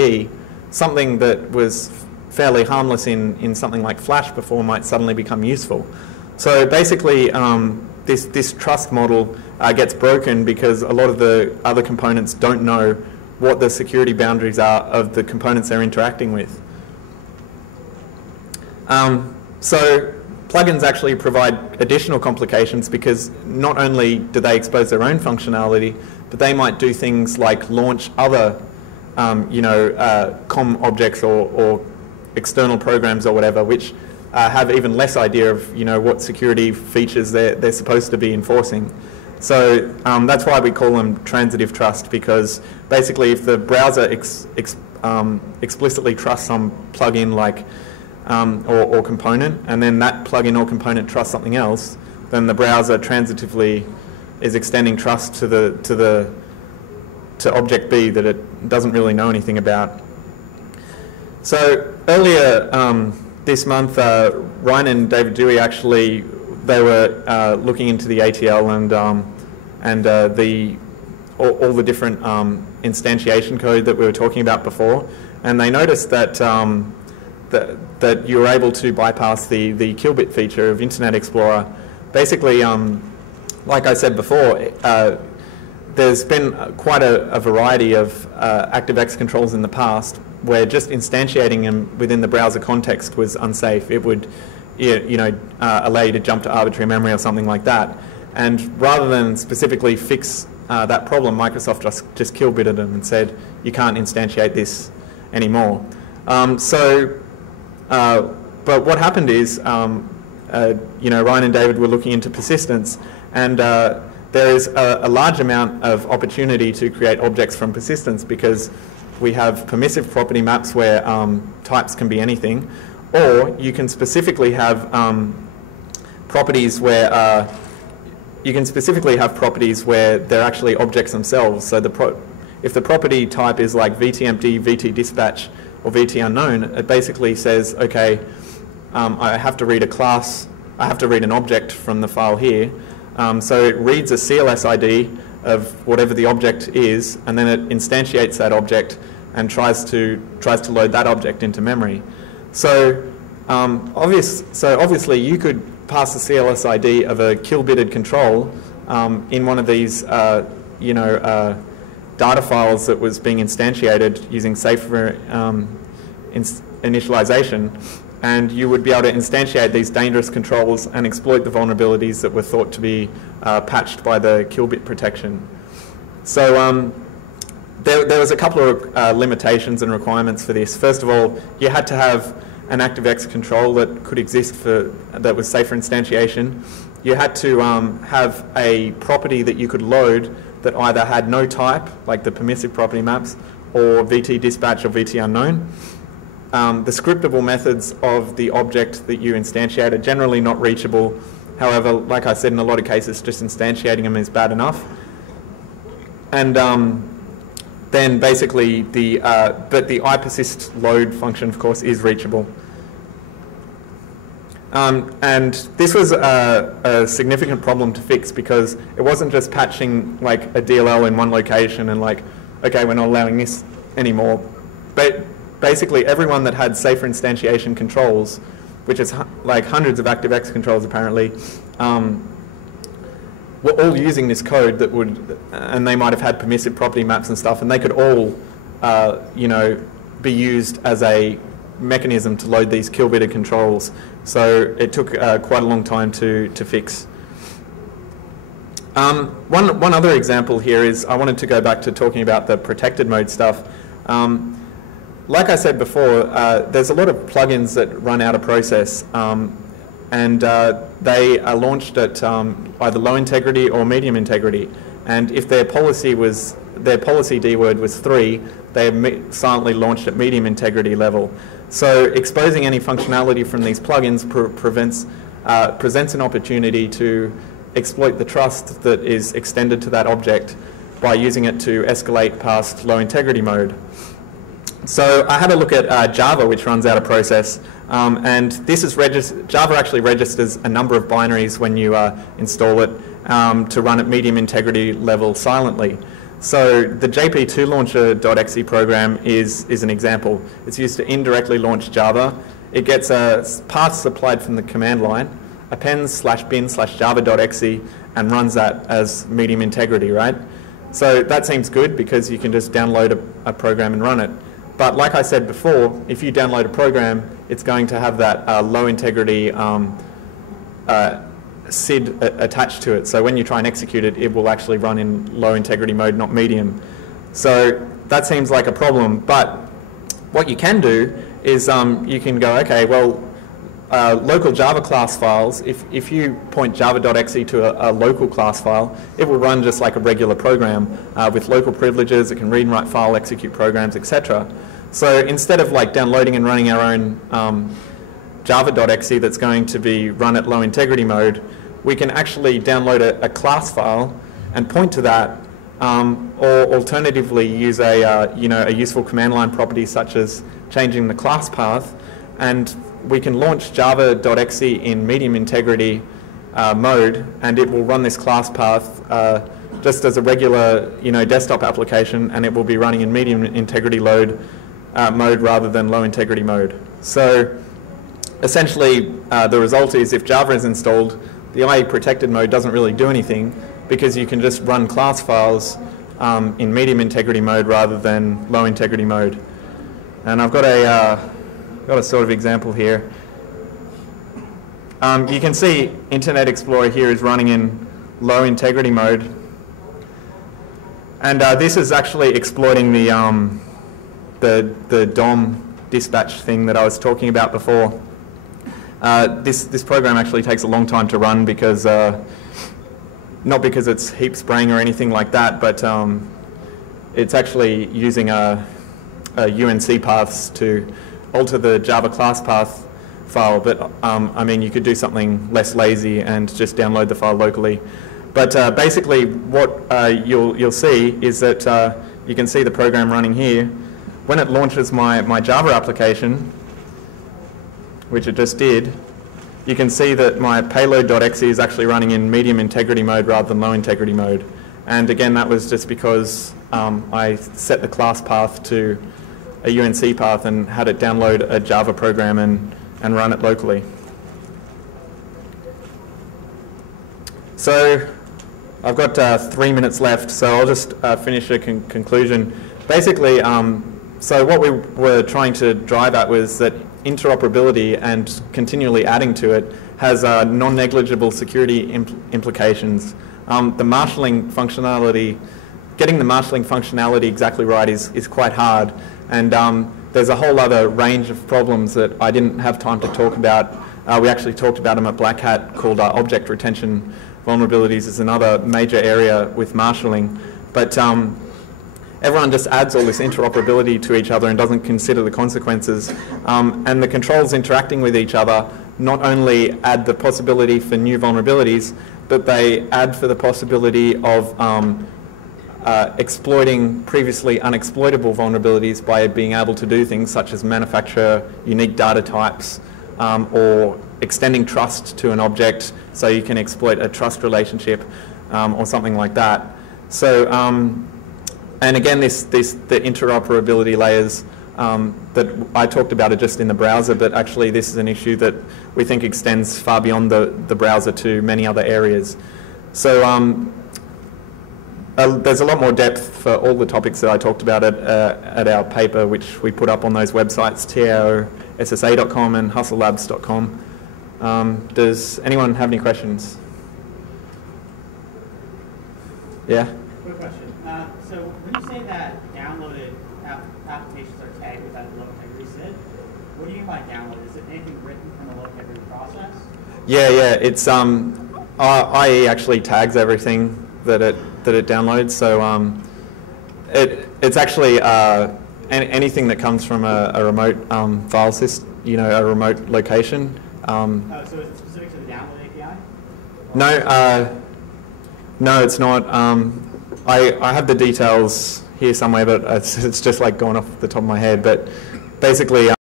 IDE, something that was fairly harmless in something like Flash before might suddenly become useful. So basically, this trust model gets broken because a lot of the other components don't know what the security boundaries are of the components they're interacting with. So plugins actually provide additional complications because not only do they expose their own functionality, but they might do things like launch other COM objects or external programs or whatever, which have even less idea of what security features they're supposed to be enforcing. So that's why we call them transitive trust, because basically if the browser explicitly trusts some plugin like or component, and then that plugin or component trusts something else, then the browser transitively is extending trust to object B that it doesn't really know anything about. So earlier this month, Ryan and David Dewey actually, they were looking into the ATL and all the different instantiation code that we were talking about before, and they noticed that that you were able to bypass the killbit feature of Internet Explorer. Basically, like I said before, there's been quite a variety of ActiveX controls in the past where just instantiating them within the browser context was unsafe. It would allow you to jump to arbitrary memory or something like that. And rather than specifically fix that problem, Microsoft just killbitted them and said, you can't instantiate this anymore. But what happened is, Ryan and David were looking into persistence, and there is a large amount of opportunity to create objects from persistence because we have permissive property maps where types can be anything, or you can specifically have properties where they're actually objects themselves. So if the property type is like VTempty, VTDispatch, or VTUnknown, it basically says, okay, I have to read a class, I have to read an object from the file here. So it reads a CLS ID of whatever the object is, and then it instantiates that object and tries to load that object into memory. So obviously you could pass the CLS ID of a kill-bitted control in one of these data files that was being instantiated using safer initialization, and you would be able to instantiate these dangerous controls and exploit the vulnerabilities that were thought to be patched by the kill-bit protection. So there was a couple of limitations and requirements for this. First of all, you had to have an ActiveX control that could exist that was safe for instantiation. You had to have a property that you could load that either had no type, like the permissive property maps, or VTDispatch or VTUnknown. The scriptable methods of the object that you instantiate are generally not reachable. However, like I said, in a lot of cases, just instantiating them is bad enough. And then basically but the iPersist load function, of course, is reachable. And this was a significant problem to fix because it wasn't just patching like a DLL in one location and like, okay, we're not allowing this anymore. But basically everyone that had safer instantiation controls, which is like hundreds of ActiveX controls apparently, were all using this code that would, and they might have had permissive property maps and stuff, and they could all, be used as a mechanism to load these kill-bitted controls. So it took quite a long time to fix. One other example here is I wanted to go back to talking about the protected mode stuff. Like I said before, there's a lot of plugins that run out of process, and they are launched at either low integrity or medium integrity. And if their policy D word was 3, they silently launched at medium integrity level. So exposing any functionality from these plugins presents an opportunity to exploit the trust that is extended to that object by using it to escalate past low integrity mode. So I had a look at Java, which runs out of process, and this is Java actually registers a number of binaries when you install it to run at medium integrity level silently. So the jp2launcher.exe program is an example. It's used to indirectly launch Java. It gets a path supplied from the command line, append/bin/java.exe, and runs that as medium integrity, right? So that seems good because you can just download a program and run it. But like I said before, if you download a program, it's going to have that low integrity SID attached to it. So when you try and execute it, it will actually run in low integrity mode, not medium. So that seems like a problem. But what you can do is you can go, okay, well, local Java class files, if you point java.exe to a local class file, it will run just like a regular program with local privileges. It can read and write file, execute programs, etc. So instead of like downloading and running our own java.exe that's going to be run at low integrity mode, we can actually download a class file and point to that, or alternatively use a useful command line property such as changing the class path, and we can launch java.exe in medium integrity mode, and it will run this class path just as a regular desktop application, and it will be running in medium integrity mode rather than low integrity mode. So essentially the result is if Java is installed, the IA protected mode doesn't really do anything because you can just run class files in medium integrity mode rather than low integrity mode. And I've got a sort of example here. You can see Internet Explorer here is running in low integrity mode, and this is actually exploiting the DOM dispatch thing that I was talking about before. This program actually takes a long time to run because not because it's heap spraying or anything like that, but it's actually using a UNC paths to alter the Java class path file. But I mean, you could do something less lazy and just download the file locally. But basically, what you'll see is that you can see the program running here. When it launches my Java application, which it just did, you can see that my payload.exe is actually running in medium integrity mode rather than low integrity mode. And again, that was just because I set the class path to a UNC path and had it download a Java program and run it locally. So I've got 3 minutes left, so I'll just finish a conclusion. Basically, so what we were trying to drive at was that interoperability and continually adding to it has non-negligible security implications. The marshalling functionality, getting the marshalling functionality exactly right is quite hard, and there's a whole other range of problems that I didn't have time to talk about. We actually talked about them at Black Hat, called object retention vulnerabilities is another major area with marshalling, but everyone just adds all this interoperability to each other and doesn't consider the consequences. And the controls interacting with each other not only add the possibility for new vulnerabilities, but they add for the possibility of exploiting previously unexploitable vulnerabilities by being able to do things such as manufacture unique data types or extending trust to an object so you can exploit a trust relationship or something like that. So, and again, the interoperability layers that I talked about are just in the browser, but actually this is an issue that we think extends far beyond the browser to many other areas. So there's a lot more depth for all the topics that I talked about at our paper, which we put up on those websites, taossa.com and hustlelabs.com. Does anyone have any questions? Yeah? Quick question. So when you say that downloaded applications are tagged with that low integrity SID, what do you mean by download? Is it anything written from a low integrity process? Yeah. It's IE actually tags everything that it downloads. So it's actually anything that comes from a remote file system, a remote location. So is it specific to the download API? No, it's not. I have the details here somewhere, but it's just like gone off the top of my head. But basically,